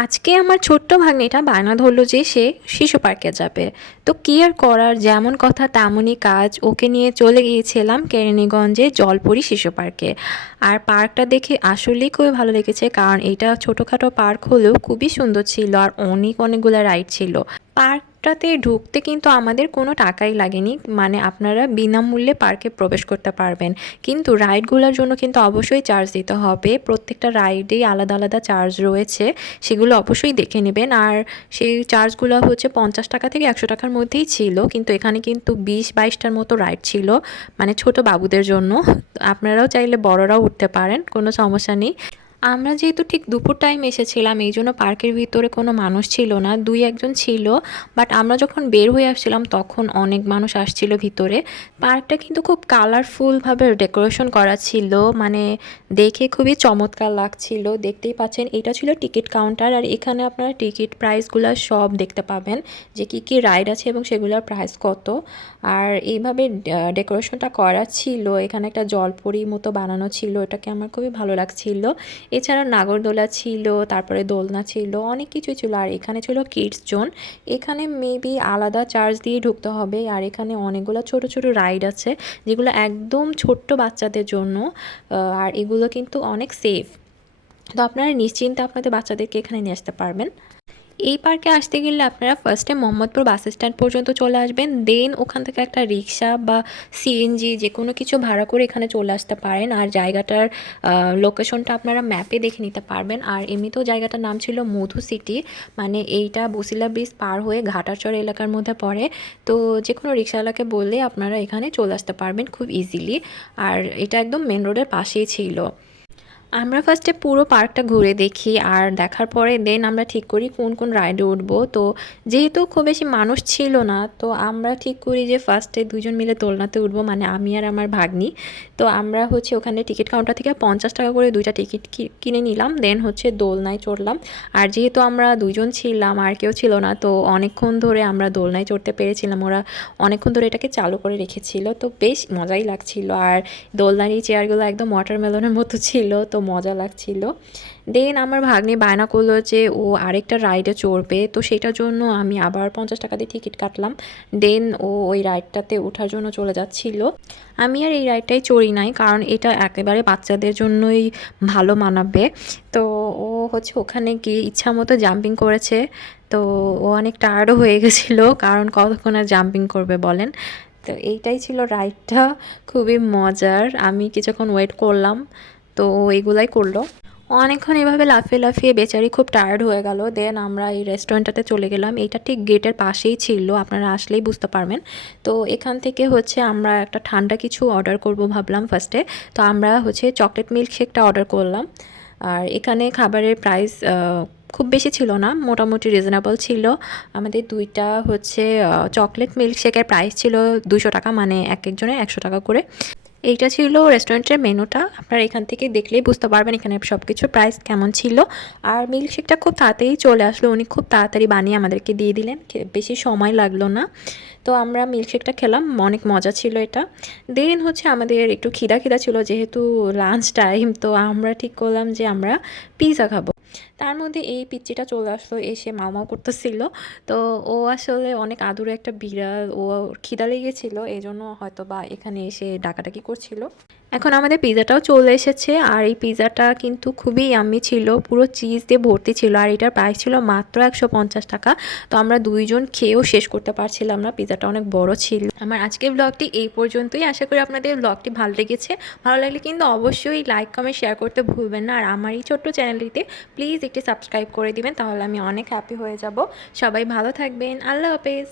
আজকে আমার ছোট্ট ভাগ্নিটা বায়না ধরলো যে সে শিশু পার্কে যাবে। তো কি আর করার, যেমন কথা তেমনই কাজ, ওকে নিয়ে চলে গিয়েছিলাম কেরানীগঞ্জে জলপরি শিশু পার্কে। আর পার্কটা দেখে আসলেই খুবই ভালো লেগেছে, কারণ এটা ছোটোখাটো পার্ক হলেও খুবই সুন্দর ছিল আর অনেকগুলো রাইড ছিল। পার্কটাতে ঢুকতে কিন্তু আমাদের কোনো টাকাই লাগেনি, মানে আপনারা বিনামূল্যে পার্কে প্রবেশ করতে পারবেন। কিন্তু রাইডগুলোর জন্য কিন্তু অবশ্যই চার্জ দিতে হবে, প্রত্যেকটা রাইডেই আলাদা আলাদা চার্জ রয়েছে, সেগুলো অবশ্যই দেখে নেবেন। আর সেই চার্জগুলো হচ্ছে 50 টাকা থেকে 100 টাকার মধ্যেই ছিল, কিন্তু এখানে কিন্তু 20-22টার মতো রাইড ছিল, মানে ছোট বাবুদের জন্য। আপনারাও চাইলে বড়রাও উঠতে পারেন, কোনো সমস্যা নেই। আমরা যেহেতু ঠিক দুপুর টাইম এসেছিলাম, এই জন্য পার্কের ভিতরে কোনো মানুষ ছিল না, 2-1জন ছিল। বাট আমরা যখন বের হয়ে আসছিলাম তখন অনেক মানুষ আসছিল ভিতরে। পার্কটা কিন্তু খুব কালারফুলভাবে ডেকোরেশন করা ছিল, মানে দেখে খুবই চমৎকার লাগছিল। দেখতেই পাচ্ছেন এটা ছিল টিকিট কাউন্টার, আর এখানে আপনারা টিকিট প্রাইসগুলো সব দেখতে পাবেন, যে কী কী রাইড আছে এবং সেগুলোর প্রাইস কত। আর এইভাবে ডেকোরেশনটা করা ছিল, এখানে একটা জলপরি মতো বানানো ছিল, এটাকে আমার খুবই ভালো লাগছিল। এছাড়া নাগরদোলা ছিল, তারপরে দোলনা ছিল, অনেক কিছুই ছিল। আর এখানে ছিল কিডস জোন, এখানে মেবি আলাদা চার্জ দিয়ে ঢুকতে হবে। আর এখানে অনেকগুলো ছোট ছোট রাইড আছে যেগুলো একদম ছোট্ট বাচ্চাদের জন্য, আর এগুলো কিন্তু অনেক সেফ। তো আপনারা নিশ্চিন্তে আপনাদের বাচ্চাদেরকে এখানে নিয়ে আসতে পারবেন। এই পার্কে আসতে গেলে আপনারা ফার্স্টে মোহাম্মদপুর বাস স্ট্যান্ড পর্যন্ত চলে আসবেন, দেন ওখান থেকে একটা রিক্সা বা সিএনজি যে কোনো কিছু ভাড়া করে এখানে চলে আসতে পারেন। আর জায়গাটার লোকেশনটা আপনারা ম্যাপে দেখে নিতে পারবেন। আর এমনিতেও জায়গাটার নাম ছিল মধু সিটি, মানে এইটা বসিলা ব্রিজ পার হয়ে ঘাটারচর এলাকার মধ্যে পড়ে। তো যে কোনো রিক্সাওয়ালাকে বললে আপনারা এখানে চলে আসতে পারবেন খুব ইজিলি। আর এটা একদম মেন রোডের পাশেই ছিল। আমরা ফার্স্টে পুরো পার্কটা ঘুরে দেখি, আর দেখার পরে দেন আমরা ঠিক করি কোন কোন রাইডে উঠবো। তো যেহেতু খুব বেশি মানুষ ছিল না, তো আমরা ঠিক করি যে ফার্স্টে দুজন মিলে দোলনাতে উঠবো, মানে আমি আর আমার ভাগ্নি। তো আমরা হচ্ছে ওখানে টিকিট কাউন্টার থেকে 50 টাকা করে দুইটা টিকিট কিনে নিলাম, দেন হচ্ছে দোলনায় চড়লাম। আর যেহেতু আমরা দুজন ছিলাম আর কেউ ছিল না, তো অনেকক্ষণ ধরে আমরা দোলনায় চড়তে পেরেছিলাম, ওরা অনেকক্ষণ ধরে এটাকে চালু করে রেখেছিল, তো বেশ মজাই লাগছিল। আর দোলনার এই চেয়ারগুলো একদম ওয়াটারমেলনের মতো ছিল, তো মজা লাগছিল। দেন আমার ভাগ্নে বায়না করলো যে ও আরেকটা রাইডে চড়বে, তো সেটার জন্য আমি আবার 50 টাকা দিয়ে টিকিট কাটলাম। দেন ও ওই রাইডটাতে ওঠার জন্য চলে যাচ্ছিল। আমি আর এই রাইডটাই চড়ি নাই, কারণ এটা একেবারে বাচ্চাদের জন্যই ভালো মানাবে। তো ও হচ্ছে ওখানে গিয়ে ইচ্ছা মতো জাম্পিং করেছে। তো ও অনেক টায়ার্ডও হয়ে গেছিলো, কারণ কতক্ষণ আর জাম্পিং করবে বলেন। তো এইটাই ছিল রাইডটা, খুবই মজার। আমি কিছুক্ষণ ওয়েট করলাম, তো এগুলাই করলো। অনেকক্ষণ এভাবে লাফিয়ে লাফিয়ে বেচারি খুব টায়ার্ড হয়ে গেল। দেন আমরা এই রেস্টুরেন্টটাতে চলে গেলাম, এটা ঠিক গেটের পাশেই ছিল, আপনারা আসলেই বুঝতে পারবেন। তো এখান থেকে হচ্ছে আমরা একটা ঠান্ডা কিছু অর্ডার করব ভাবলাম ফার্স্টে। তো আমরা হচ্ছে চকলেট মিল্কশেকটা অর্ডার করলাম। আর এখানে খাবারের প্রাইস খুব বেশি ছিল না, মোটামুটি রিজনেবল ছিল। আমাদের দুইটা হচ্ছে চকলেট মিল্কশেকের প্রাইস ছিল 200 টাকা, মানে এক একজনের 100 টাকা করে। এইটা ছিল রেস্টুরেন্টের মেনুটা, আপনারা এখান থেকে দেখলেই বুঝতে পারবেন এখানে সব কিছুর প্রাইস কেমন ছিল। আর মিল্কশেকটা খুব তাড়াতাড়ি চলে আসলো, উনি খুব তাড়াতাড়ি বানিয়ে আমাদেরকে দিয়ে দিলেন, বেশি সময় লাগলো না। তো আমরা মিল্কশেকটা খেলাম, অনেক মজা ছিল এটা। দেন হচ্ছে আমাদের একটু খিদা খিদা ছিল, যেহেতু লাঞ্চ টাইম, তো আমরা ঠিক করলাম যে আমরা পিৎজা খাবো। তার মধ্যে এই পিচ্চিটা চলে আসলো, এসে মাও করতেছিল। তো ও আসলে অনেক আদুরে একটা বিড়াল, ও খিদা লেগেছিল, এই জন্য হয়তো বা এখানে এসে ডাকাডাকি করছিল। এখন আমাদের পিৎজাটাও চলে এসেছে, আর এই পিৎজাটা কিন্তু খুবই ইয়াম্মি ছিল, পুরো চিজ দিয়ে ভর্তি ছিল। আর এটার প্রাইস ছিল মাত্র 150 টাকা। তো আমরা দুইজন খেয়েও শেষ করতে পারছিলাম না, পিৎজাটা অনেক বড় ছিল। আমার আজকের ব্লগটি এই পর্যন্তই, আশা করি আপনাদের ব্লগটি ভালো লেগেছে। ভালো লাগলে কিন্তু অবশ্যই লাইক কমেন্ট শেয়ার করতে ভুলবেন না। আর আমার এই ছোট্ট চ্যানেলটিতে প্লিজ একটি সাবস্ক্রাইব করে দিবেন, তাহলে আমি অনেক হ্যাপি হয়ে যাব। সবাই ভালো থাকবেন, আল্লাহ হাফেজ।